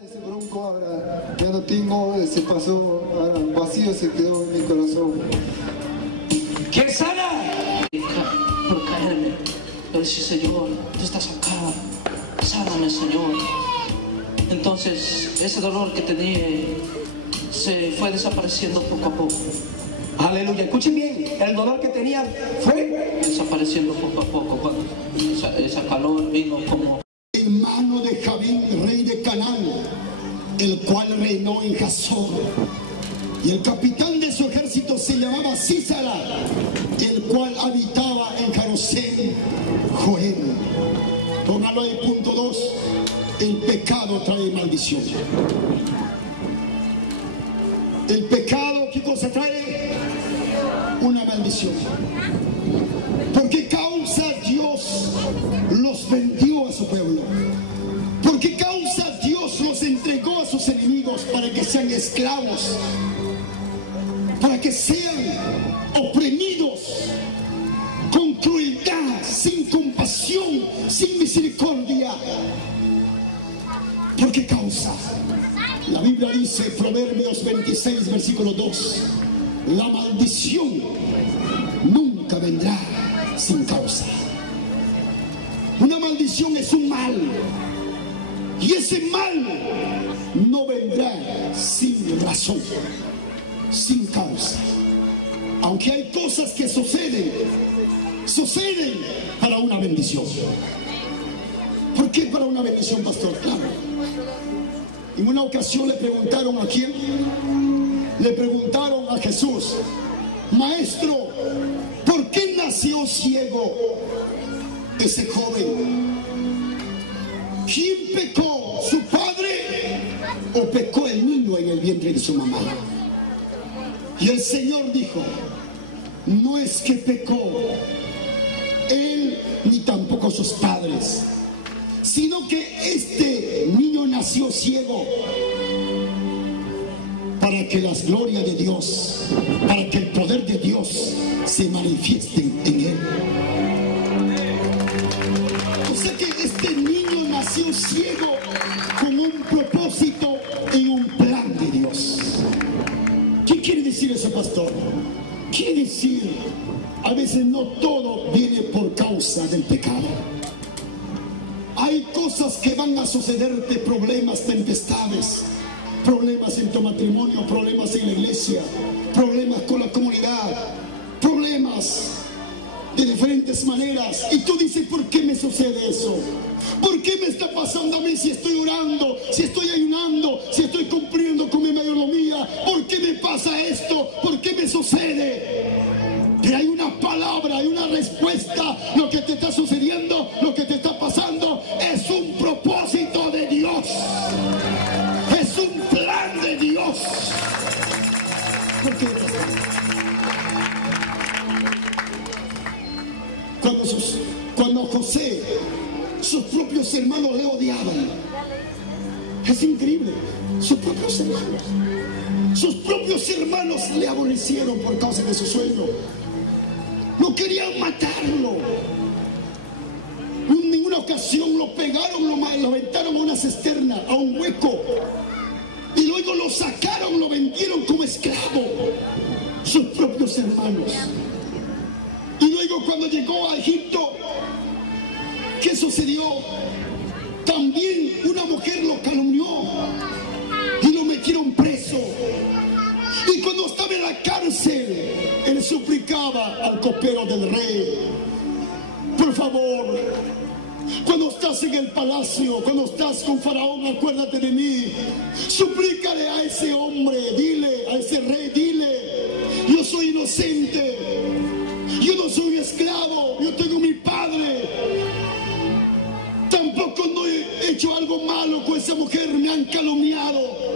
Ese bronco ahora ya no tengo, se pasó, ahora vacío se quedó en mi corazón. ¿Quién sana? Por caerme, pero sí, Señor, tú estás acá, sáname, Señor. Entonces ese dolor que tenía se fue desapareciendo poco a poco. Aleluya, escuchen bien, el dolor que tenía fue Desapareciendo poco a poco cuando esa calor vino como... Hermano de Javín, rey de Canaán, el cual reinó en Hazor. Y el capitán de su ejército se llamaba Sísara, el cual habitaba en Jarosén, Joel. Póngalo ahí, punto 2. El pecado trae maldición. El pecado, ¿qué cosa trae? Una maldición. ¿Por qué causa Dios los vendió a su pueblo? ¿Por qué causa Dios los entregó a sus enemigos para que sean esclavos? Para que sean oprimidos con crueldad, sin compasión, sin misericordia. ¿Por qué causa? La Biblia dice, Proverbios 26, versículo 2, la maldición nunca vendrá sin causa. Una maldición es un mal, y ese mal no vendrá sin razón, sin causa. Aunque hay cosas que suceden para una bendición. ¿Por qué para una bendición, pastor? Claro. En una ocasión le preguntaron a quién. Le preguntaron a Jesús: Maestro, ¿por qué nació ciego ese joven? ¿Quién pecó? ¿Su padre o pecó el niño en el vientre de su mamá? Y el Señor dijo: no es que pecó él ni tampoco sus padres, sino que este niño nació ciego para que las glorias de Dios, para que el poder de Dios se manifieste en él. O sea que este niño nació ciego con un propósito y un plan de Dios. ¿Qué quiere decir eso, pastor? Quiere decir, a veces no todo viene por causa del pecado. Hay cosas que van a sucederte, problemas, tempestades, problemas en tu matrimonio, problemas en la iglesia, problemas con la comunidad, problemas de diferentes maneras. Y tú dices, ¿por qué me sucede eso? ¿Por qué me está pasando a mí si estoy orando, si estoy ayunando, si estoy cumpliendo con mi mayordomía? ¿Por qué me pasa esto? ¿Por qué me sucede? Pero hay una palabra, hay una respuesta. Lo que te está sucediendo, lo que te está pasando, es un propósito de Dios. Es un plan de Dios. ¿Por qué? Cuando José, sus propios hermanos le odiaban. Es increíble. Sus propios hermanos le aborrecieron por causa de su suegro. No querían matarlo. En una ocasión lo pegaron, lo aventaron a una cisterna, a un hueco, y luego lo sacaron, lo vendieron como esclavo, sus propios hermanos. Y luego cuando llegó a Egipto, ¿qué sucedió? También una mujer lo calumnió y lo metieron preso. Y cuando estaba en la cárcel, él suplicaba al copero del rey: por favor, cuando estás en el palacio, cuando estás con Faraón, acuérdate de mí. Suplícale a ese hombre, dile, a ese rey, dile: yo soy inocente, yo no soy esclavo, yo tengo mi padre. Tampoco no he hecho algo malo con esa mujer, me han calumniado.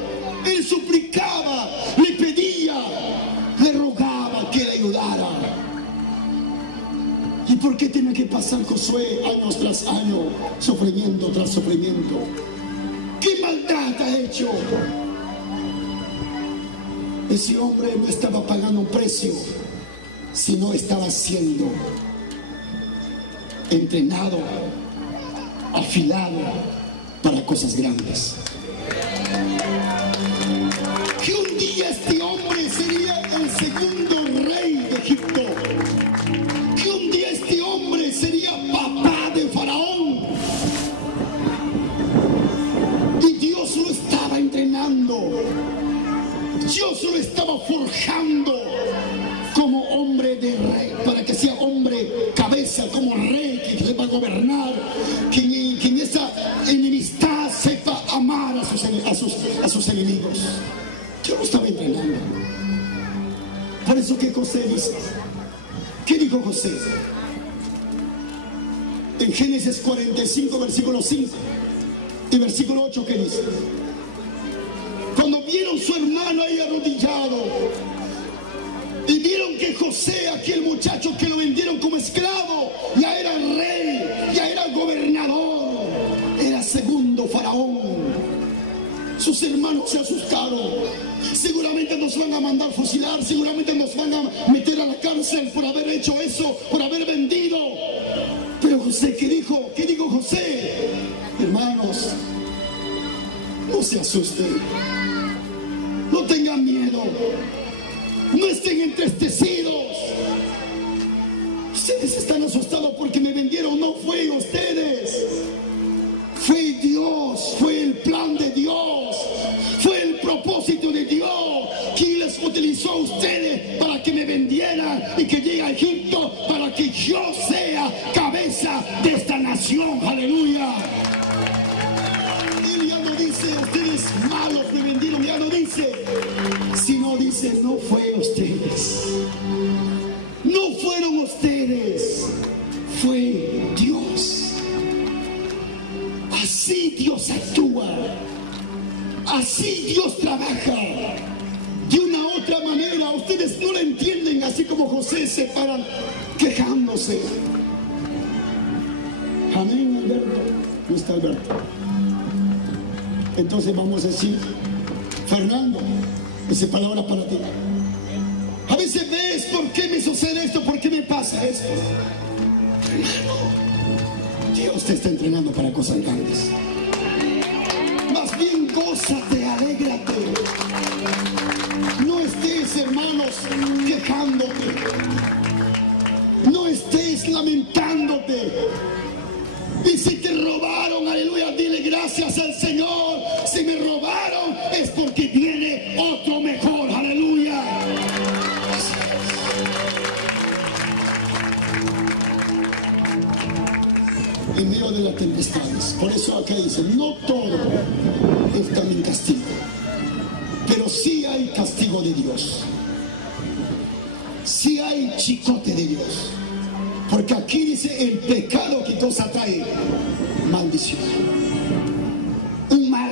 Él suplicaba, le pedía, le rogaba que le ayudara. ¿Y por qué tiene que pasar Josué años tras años, sufrimiento tras sufrimiento? ¿Qué maldad ha hecho? Ese hombre no estaba pagando un precio, sino estaba siendo entrenado, afilado para cosas grandes. forjando. Dios lo estaba forjando como hombre de rey, para que sea hombre cabeza, como rey que sepa gobernar, que en esa enemistad sepa amar a sus enemigos. Dios lo estaba entrenando. Por eso que José dice, ¿qué dijo José? En Génesis 45, versículo 5 y versículo 8, ¿qué dice? Cuando vieron su hermano ahí arrodillado y vieron que José, aquel muchacho que lo vendieron como esclavo, ya era rey, ya era gobernador, era segundo faraón, sus hermanos se asustaron. Seguramente nos van a mandar fusilar, seguramente nos van a meter a la cárcel por haber hecho eso, por haber vendido. Pero José, ¿qué dijo? ¿Qué dijo José? Hermanos, no se asusten, no tengan miedo, no estén entristecidos. Ustedes están asustados porque me vendieron, no fue ustedes, fue Dios, fue el plan de Dios, fue el propósito de Dios, quien les utilizó a ustedes para que me vendieran y que llegue a Egipto para que yo sea cabeza de esta nación. Aleluya. Él ya no dice ustedes malos me vendieron, ya no dice, sino dice no fue ustedes, no fueron ustedes, fue Dios. Así Dios actúa, así Dios trabaja. De una otra manera, ustedes no lo entienden, así como José se paran quejándose. Amén, Alberto. No está Alberto. Entonces vamos a decir, Fernando, esa palabra para ti. A veces ves por qué me sucede esto, por qué me pasa esto. Hermano, Dios te está entrenando para cosas grandes. Más bien gózate, alégrate. No estés, hermanos, quejándote. No estés lamentándote. Y si te robaron, aleluya, dile gracias al Señor. Si me robaron es porque viene otro mejor, aleluya. En medio de las tempestades. Por eso acá dice, no todo está en castigo, pero sí hay castigo de Dios, sí hay chicote de Dios, porque aquí dice el pecado que Dios atrae maldición, un mal.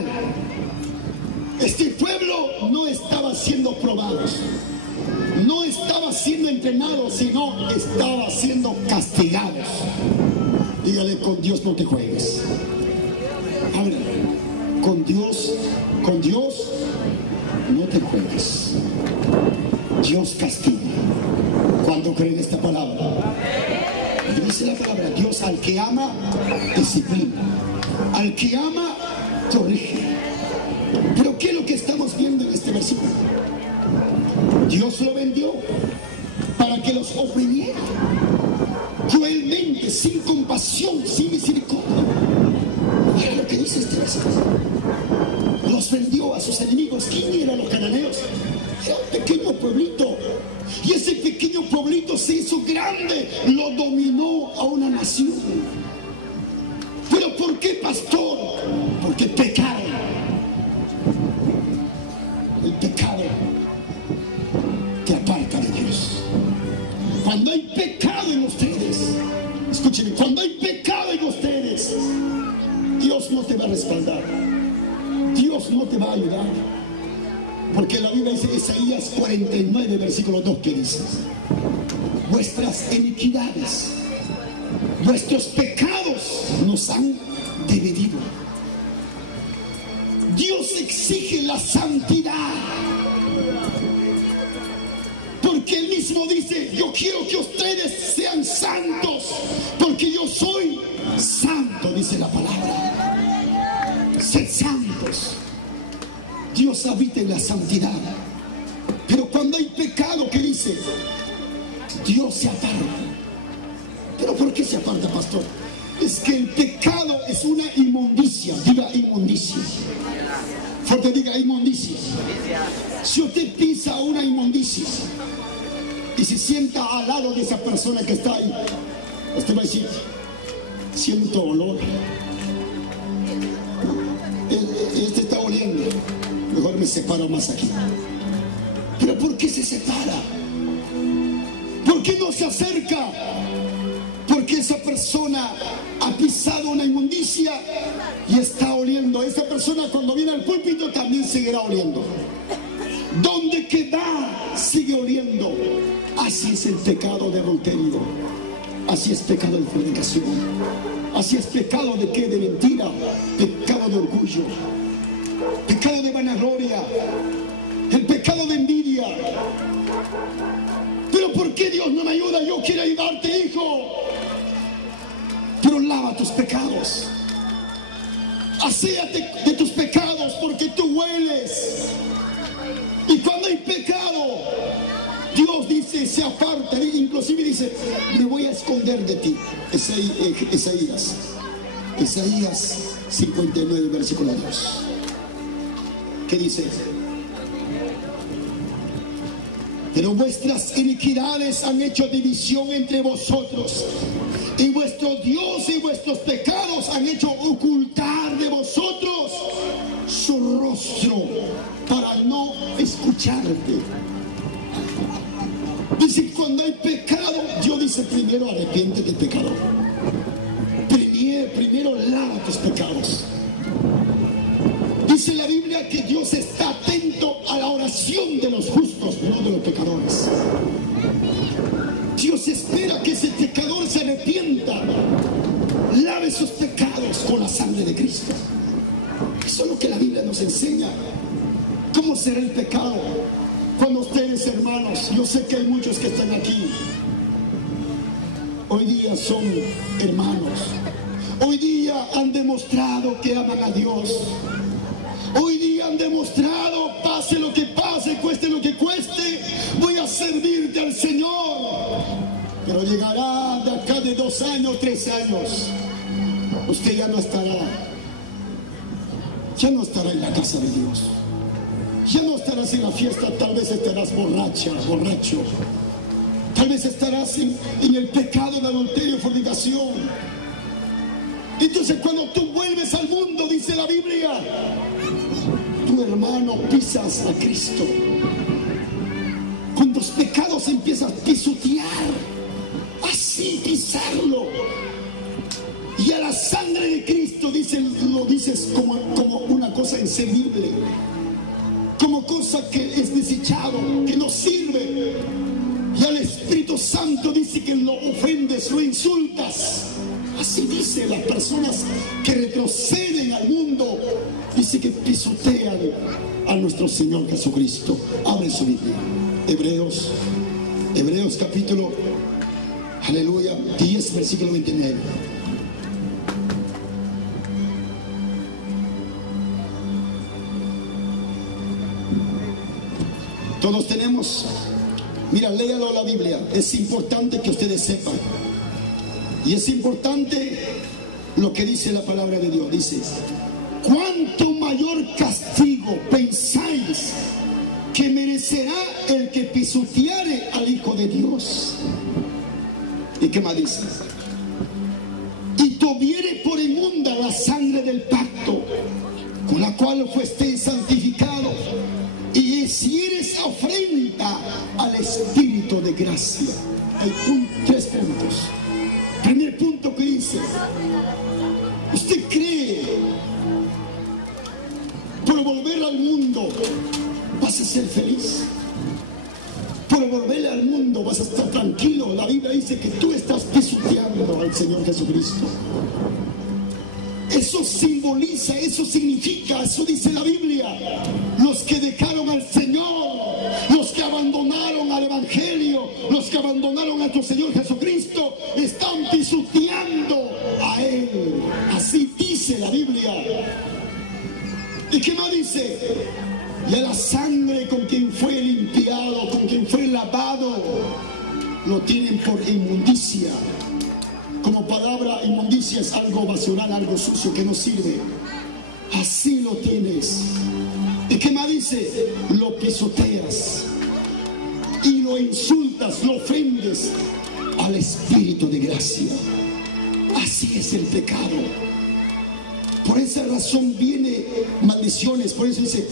Este pueblo no estaba siendo probados, no estaba siendo entrenados, sino estaba siendo castigados. Dígale, con Dios no te juegues. Habla, con Dios no te juegues. Dios castiga. ¿Cuánto creen esta palabra? Dice la palabra, Dios al que ama, disciplina. Al que ama, corrige. Pero ¿qué es lo que estamos viendo en este versículo? Dios lo vendió para que los oprimiera cruelmente, sin compasión, sin misericordia. Mira lo que dice este versículo. Los vendió a sus enemigos. ¿Quién eran los cananeos? Era un pequeño pueblito. Y ese pequeño pueblito se hizo grande, lo dominó a una nación. ¿Pero por qué, pastor? Porque pecaron. El pecado te aparta de Dios. Cuando hay pecado en ustedes, escúchenme, cuando hay pecado en ustedes, Dios no te va a respaldar, Dios no te va a ayudar, porque la Biblia dice, Isaías 49, versículo 2, que dice, vuestras iniquidades, vuestros pecados nos han dividido. Dios exige la santidad, porque Él mismo dice, yo quiero que ustedes sean santos, porque yo soy santo, dice la palabra. Sed santos. Dios habita en la santidad. Pero cuando hay pecado, ¿qué dice? Dios se aparta. ¿Pero por qué se aparta, pastor? Es que el pecado es una inmundicia. Diga inmundicia. Fuerte diga inmundicia. Si usted pisa una inmundicia y se sienta al lado de esa persona que está ahí, usted va a decir, siento olor. Este está oliendo. Mejor me separo más aquí. Pero ¿por qué se separa? ¿Por qué no se acerca? Porque esa persona ha pisado una inmundicia y está oliendo. Esa persona cuando viene al púlpito también seguirá oliendo. Donde que va, sigue oliendo. Así es el pecado de adulterio. Así es pecado de fornicación. Así es pecado de qué, de mentira. Pecado de orgullo. Pecado de vanagloria. El pecado de envidia. Pero ¿por qué Dios no me ayuda? Yo quiero ayudarte, hijo. Pero lava tus pecados. Aséate de tus pecados porque tú hueles. Y cuando hay pecado, Dios dice, se aparta. Inclusive dice, me voy a esconder de ti. Isaías 59, versículo 2. ¿Qué dice? Pero vuestras iniquidades han hecho división entre vosotros, y vuestro Dios y vuestros pecados han hecho ocultar de vosotros su rostro para no escucharte. Dice, cuando hay pecado, Dios dice, primero arrepiéntete, pecador. Primero lava tus pecados. Dice la Biblia que Dios está atento a la oración de los justos, no de los pecadores. Dios espera que ese pecador se arrepienta, lave sus pecados con la sangre de Cristo. Eso es lo que la Biblia nos enseña. ¿Cómo será el pecado? Cuando ustedes, hermanos, yo sé que hay muchos que están aquí, hoy día son hermanos, hoy día han demostrado que aman a Dios. Hoy día han demostrado, pase lo que pase, cueste lo que cueste, voy a servirte al Señor. Pero llegará de acá de 2 años, 3 años, usted ya no estará en la casa de Dios. Ya no estarás en la fiesta, tal vez estarás borracho. Tal vez estarás en el pecado de adulterio y fornicación. Entonces cuando tú vuelves al mundo, dice la Biblia, tu hermano pisas a Cristo. Con tus pecados empiezas a pisotear, así pisarlo. Y a la sangre de Cristo lo dices como una cosa inservible, como cosa que es desechado, que no sirve. Y al Espíritu Santo dice que lo ofendes, lo insultas. Así dice las personas que retroceden al mundo, dice que pisotean a nuestro Señor Jesucristo. Abre su Biblia. Hebreos capítulo, aleluya, 10, versículo 29. Todos tenemos, mira, léalo la Biblia. Es importante que ustedes sepan. Y es importante lo que dice la palabra de Dios. Dice, ¿cuánto mayor castigo pensáis que merecerá el que pisoteare al Hijo de Dios? ¿Y qué más dice? Y tuviere por inmunda la sangre del pacto, con la cual fuesteis santificado, y hicieres afrenta al Espíritu de gracia. Hay 3 puntos. Primer punto que dice, ¿usted cree por volver al mundo vas a ser feliz? Por volver al mundo vas a estar tranquilo. La Biblia dice que tú estás pisoteando al Señor Jesucristo. Eso simboliza, eso significa, eso dice la Biblia. Los que dejaron al Señor, los que abandonaron al Evangelio, los que abandonaron a nuestro Señor Jesucristo, están pisoteando a Él. Así dice la Biblia. ¿Y qué más dice? Y a la sangre con quien fue limpiado, con quien fue lavado, lo tienen por inmundicia. Como palabra, inmundicia es algo basural, algo sucio que no sirve. Así lo tienes. ¿Y qué más dice? Lo pisoteas y lo insultas, lo ofendes al Espíritu de gracia. Así es el pecado. Por esa razón viene maldiciones. Por eso dice: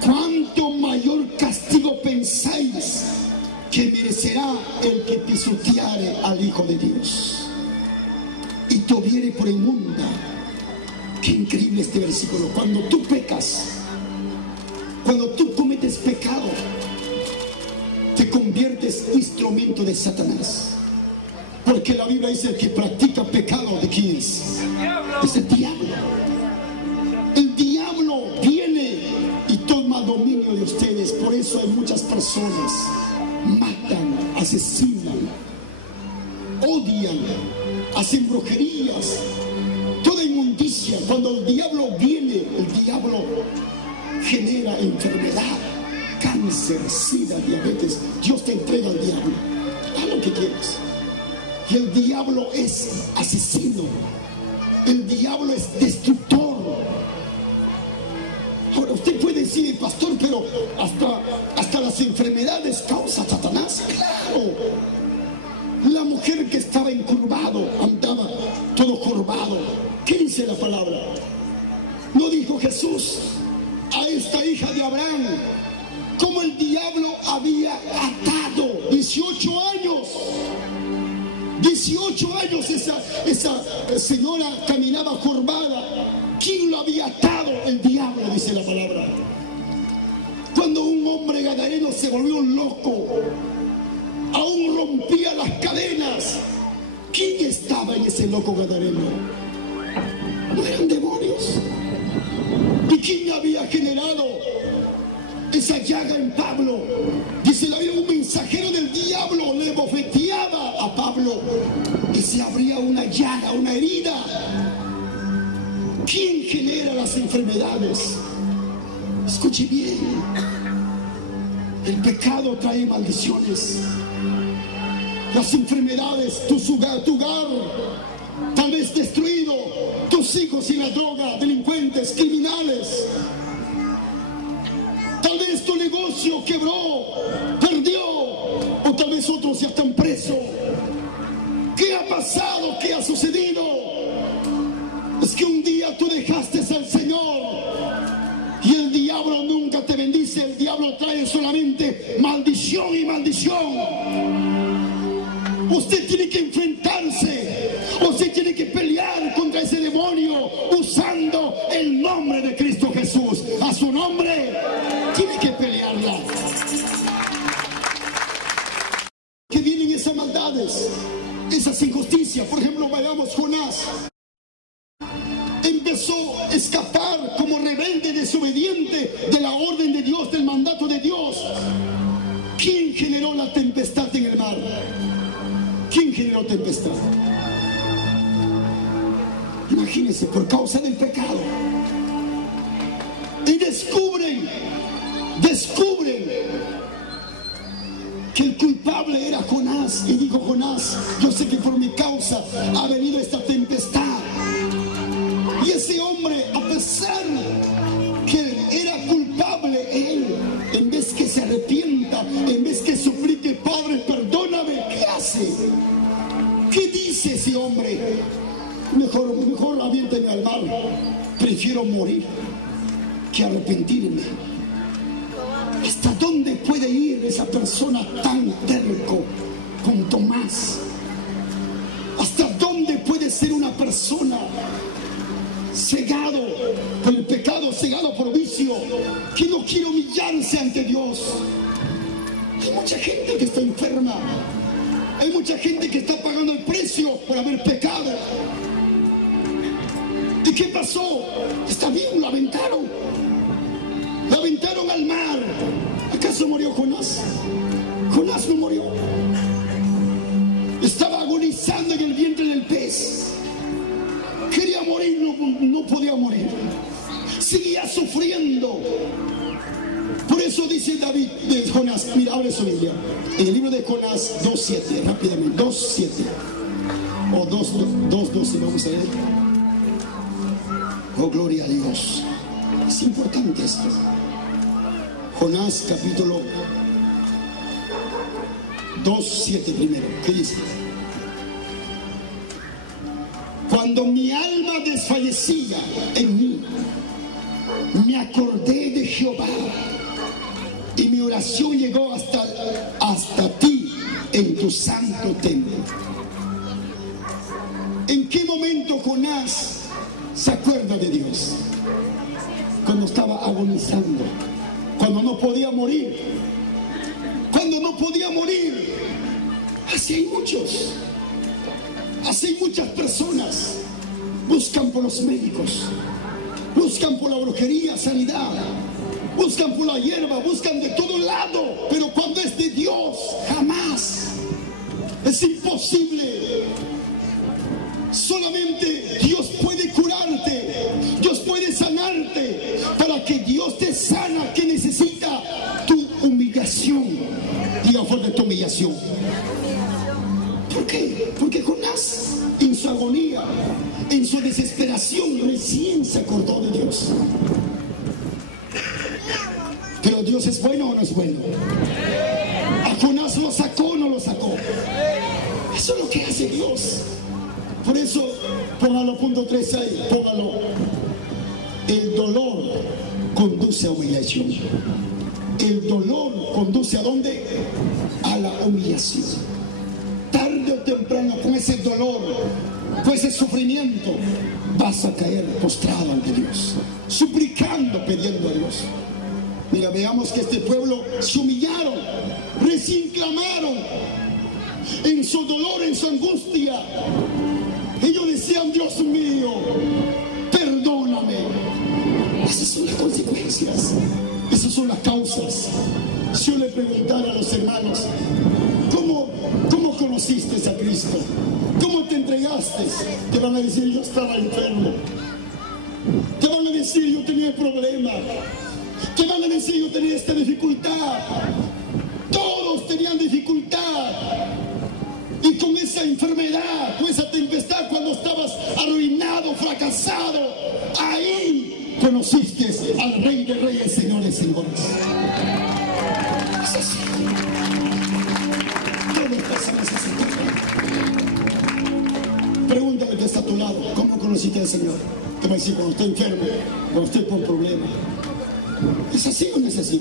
cuánto mayor castigo pensáis que merecerá el que pisoteare al Hijo de Dios y tuviere por inmunda. Qué increíble este versículo. Cuando tú pecas, cuando tú cometes pecado, te conviertes en instrumento de Satanás. Porque la Biblia dice: el que practica pecado, ¿de quién es? Es el diablo. El diablo viene y toma dominio de ustedes. Por eso hay muchas personas matan, asesinan, odian, hacen brujerías, toda inmundicia. Cuando el diablo viene, el diablo genera enfermedad, cáncer, sida, diabetes. Dios te entrega al diablo, haz lo que quieras. Y el diablo es asesino, el diablo es destructor. Ahora usted puede decir: pastor, pero hasta las enfermedades causa Satanás. Claro. La mujer que estaba encurvado, andaba todo curvado. ¿Qué dice la palabra? ¿No dijo Jesús a esta hija de Abraham cómo el diablo había atado 18 años? 18 años esa señora caminaba curvada. ¿Quién lo había atado? El diablo, dice la palabra. Cuando un hombre gadareno se volvió loco, aún rompía las cadenas, ¿quién estaba en ese loco gadareno? No eran demonios. ¿Y quién había generado esa llaga en Pablo? Dice la Biblia: un mensajero del diablo le bofeteaba a Pablo y se abría una llaga, una herida. ¿Quién genera las enfermedades? Escuche bien. El pecado trae maldiciones. Las enfermedades, tu hogar tal vez destruido, tus hijos en la droga, delincuentes, criminales. Tal vez tu negocio quebró, perdió, o tal vez otros ya están presos. ¿Qué ha pasado? ¿Qué ha sucedido? Es que un día tú dejaste al Señor y el diablo nunca te bendice. El diablo trae solamente maldición y maldición. Usted tiene que enfrentarse, usted tiene que pelear contra ese demonio usando el nombre de Cristo Jesús. A su nombre tiene que pelearla. Que vienen esas maldades, esas injusticias. Por ejemplo, vayamos, Jonás empezó a escapar como rebelde, desobediente de la orden de Dios, del mandato de Dios. ¿Quién generó la tempestad en el mar? ¿Quién generó tempestad? Imagínense, por causa del pecado. Y descubren que el culpable era Jonás. Y dijo Jonás: yo sé que por mi causa ha venido esta tempestad. Y ese hombre, a pesar que era culpable, él, en vez que se arrepienta, en vez que suplique: Padre, perdóname, ¿qué hace? ¿Qué dice ese hombre? Mejor aviéntame al mar. Prefiero morir que arrepentirme. ¿Hasta dónde puede ir esa persona tan terco con Tomás? ¿Hasta dónde puede ser una persona cegado por el pecado, cegado por vicio, que no quiere humillarse ante Dios? Hay mucha gente que está enferma. Hay mucha gente que está pagando el precio por haber pecado. ¿Y qué pasó? Está bien, lo aventaron. Lo aventaron al mar. ¿Acaso murió Jonás? Jonás no murió. Estaba agonizando en el vientre del pez. Quería morir, no podía morir. Seguía sufriendo. Por eso dice David de Jonás. Mira, abre su Biblia. En el libro de Jonás 2:7, rápidamente. 2:7 o 2:12, vamos a ver. Oh, gloria a Dios. Es importante esto. Jonás capítulo 2:7 primero. ¿Qué dice? Cuando mi alma desfallecía en mí, me acordé de Jehová y mi oración llegó hasta ti en tu santo templo. ¿En qué momento Jonás se acuerda de Dios? Cuando estaba agonizando, cuando no podía morir, cuando no podía morir. Así hay muchos, así hay muchas personas. Buscan por los médicos, buscan por la brujería, sanidad, buscan por la hierba, buscan de todo lado, pero cuando es de Dios, jamás. Es imposible. Solamente Dios puede curarte, Dios puede sanarte. Para que Dios te sana, que necesita tu humillación. Diga fuerte, tu humillación. ¿Por qué? Porque Jonás, en su agonía, en su desesperación, recién se acordó de Dios. Pero Dios es bueno o no es bueno. A Jonás lo sacó o no lo sacó. Eso es lo que hace Dios. Por eso, póngalo punto 3 ahí, póngalo. El dolor conduce a humillación. El dolor conduce ¿a dónde? A la humillación. Tarde o temprano, con ese dolor, con ese sufrimiento, vas a caer postrado ante Dios, suplicando, pidiendo a Dios. Mira, veamos que este pueblo se humillaron, recién clamaron, en su dolor, en su angustia. Ellos decían: Dios mío, perdóname. Esas son las consecuencias, esas son las causas. Si yo le preguntara a los hermanos: ¿Cómo conociste a Cristo? ¿Cómo te entregaste? Te van a decir: yo estaba enfermo. Te van a decir: yo tenía problema. Te van a decir: yo tenía esta dificultad. Todos tenían dificultad. Y con esa enfermedad, con esa tempestad, cuando estabas arruinado, fracasado, ahí conociste al Rey de Reyes, Señores, Señores. Es así. Todas personas así. Pregúntale que está a tu lado: ¿cómo conociste al Señor? Te va a decir: cuando estoy enfermo, cuando estoy con problemas. ¿Es así o no es así?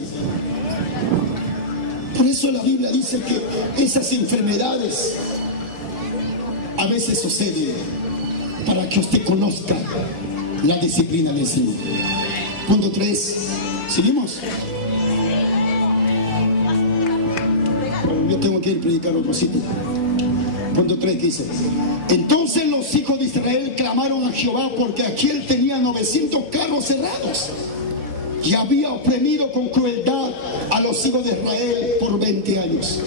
Por eso la Biblia dice que esas enfermedades a veces suceden para que usted conozca la disciplina del Señor. Punto 3. ¿Seguimos? Yo tengo que ir a predicar otro sitio. Punto 3 dice: entonces los hijos de Israel clamaron a Jehová, porque aquel tenía 900 carros cerrados y había oprimido con crueldad a los hijos de Israel por 20 años.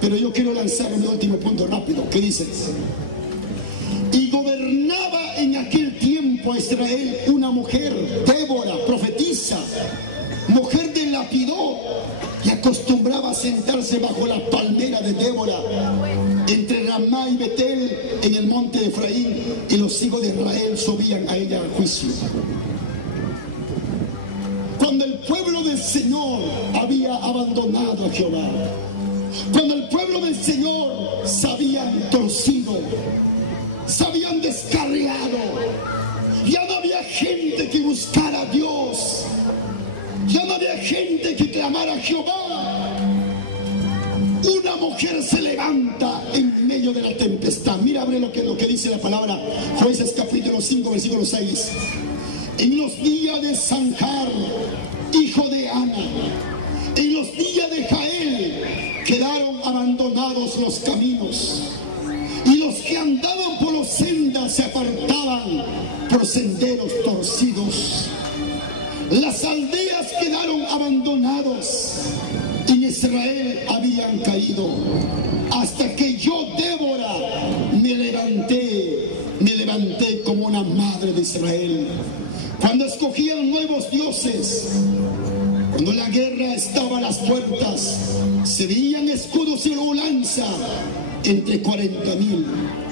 Pero yo quiero lanzar mi último punto rápido. ¿Qué dice? Y gobernaba en aquel tiempo a Israel una mujer, Débora, profetisa, mujer de Lapidot, y acostumbraba a sentarse bajo la palmera de Débora, entre Ramá y Betel, en el monte de Efraín, y los hijos de Israel subían a ella al juicio. Cuando el pueblo del Señor había abandonado a Jehová, cuando el pueblo del Señor se habían torcido, se habían descarriado, ya no había gente que buscara a Dios, ya no había gente que clamara a Jehová, una mujer se levanta en medio de la tempestad. Mira, abre lo que dice la palabra, Jueces capítulo 5, versículo 6. En los días de Sanjar, hijo de Ana, en los días de Jael, quedaron abandonados los caminos, y los que andaban por los sendas se apartaban por senderos torcidos. Las aldeas quedaron abandonadas, en Israel habían caído, hasta que yo, Débora, me levanté como una madre de Israel. Cuando escogían nuevos dioses, cuando la guerra estaba a las puertas, se veían escudos y lanza entre 40,000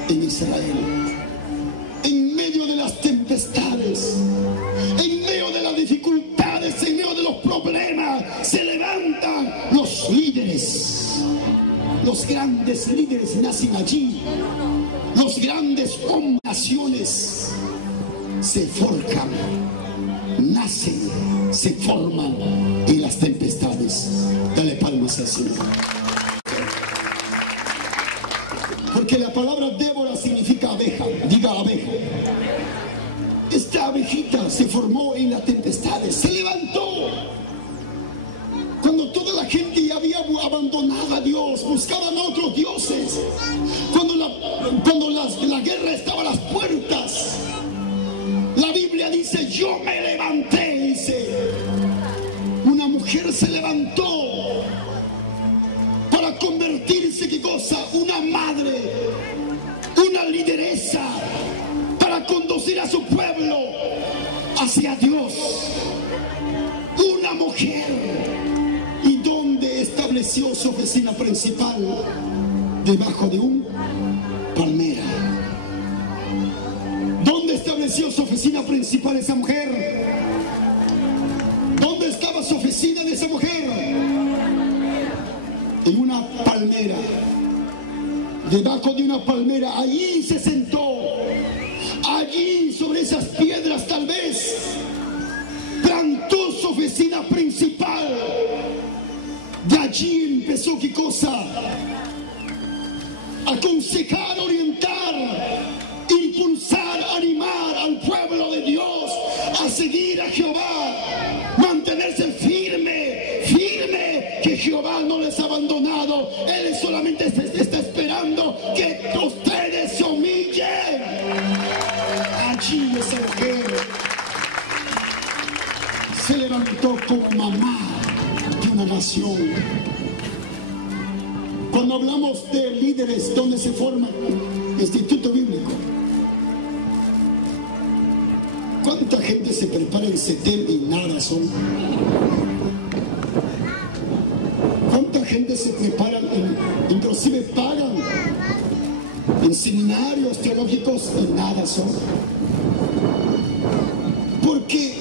en Israel. En medio de las tempestades, en medio de las dificultades, en medio de los problemas, se levanta líderes. Los grandes líderes nacen allí. Los grandes naciones se forjan, nacen, se forman en las tempestades. Dale palmas al Señor. Porque la palabra Débora significa abeja. Diga abeja. Esta abejita se formó en las tempestades, se levantó. Cuando toda la gente ya había abandonado a Dios, buscaban a otros dioses. Cuando la guerra estaba a las puertas, la Biblia dice, yo me levanté, dice. Una mujer se levantó para convertirse, ¿qué cosa? Una madre, una lideresa, para conducir a su pueblo hacia Dios. Una mujer. ¿Y dónde estableció su oficina principal? Debajo de un palmera. ¿Dónde estableció su oficina principal esa mujer? ¿Dónde estaba su oficina de esa mujer? En una palmera. Debajo de una palmera. Allí se sentó. Allí, sobre esas piedras, tal vez plantó su oficina principal. De allí empezó, ¿qué cosa? Aconsejar, orientar, impulsar, animar al pueblo de Dios a seguir a Jehová, mantenerse firme, firme, que Jehová no les ha abandonado. Él solamente está esperando que ustedes se humillen. Allí esa mujer se levantó como mamá de una nación. Cuando hablamos de líderes, ¿dónde se forman? Instituto Bíblico. ¿Cuánta gente se prepara en CETEL y nada son? ¿Cuánta gente se prepara, inclusive pagan en seminarios teológicos y nada son? Porque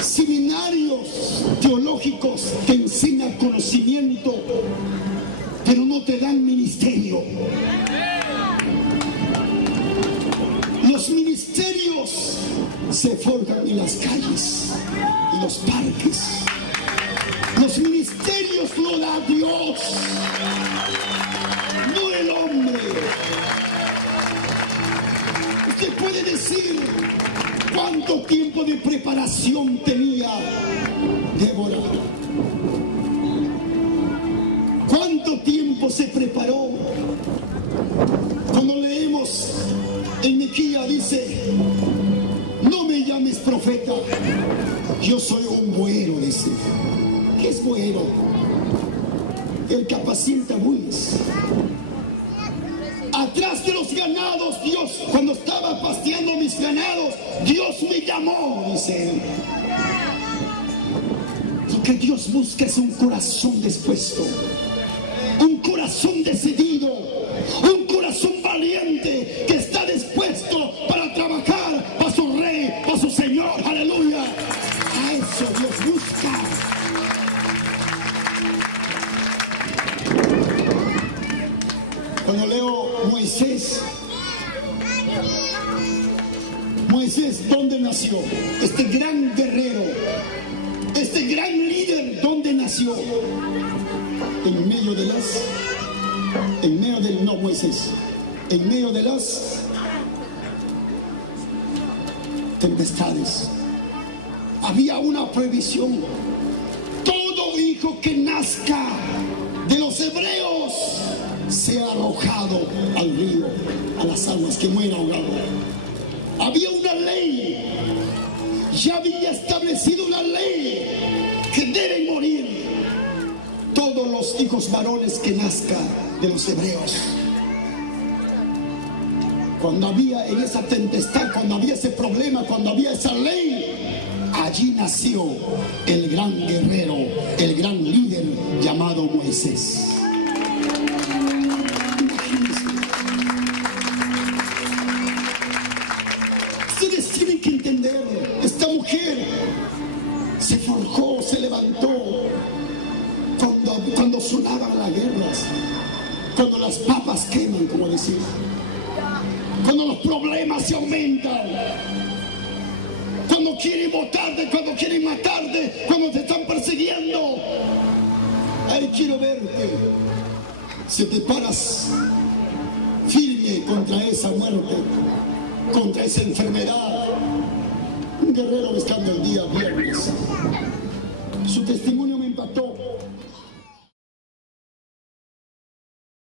seminarios teológicos te enseñan conocimiento, pero no te dan ministerio. Los ministerios se forjan en las calles, en los parques. Los ministerios lo da Dios, no el hombre. Usted puede decir cuánto tiempo de preparación tenía Débora. ¿Cuánto tiempo se preparó? Cuando leemos en Miquía dice, no me llames profeta, yo soy un buero, dice. ¿Qué es buero? El que apacienta bueyes. Atrás de los ganados, Dios, cuando estaba pasteando mis ganados, Dios me llamó, dice él. Lo que Dios busca es un corazón dispuesto, un corazón decidido, un corazón valiente que está dispuesto para trabajar para su Rey, para su Señor. Aleluya. A eso Dios busca. Cuando leo Moisés, ¿dónde nació? Este gran guerrero, este gran líder, ¿dónde nació? En medio de las tempestades. Había una prohibición. Todo hijo que nazca de los hebreos sea arrojado al río, a las aguas, que muera ahogado. Había una ley, ya había establecido una ley que deben morir todos los hijos varones que nazcan de los hebreos. Cuando había en esa tempestad, cuando había ese problema, cuando había esa ley, allí nació el gran guerrero, el gran líder llamado Moisés. Ustedes tienen que entender, esta mujer se forjó, se levantó cuando sonaba la Cuando las papas queman, como decía. Cuando los problemas se aumentan. Cuando quieren botarte, cuando quieren matarte, cuando te están persiguiendo. Ahí quiero verte. Si te paras firme contra esa muerte, contra esa enfermedad. Un guerrero buscando el día viernes. Su testimonio me impactó.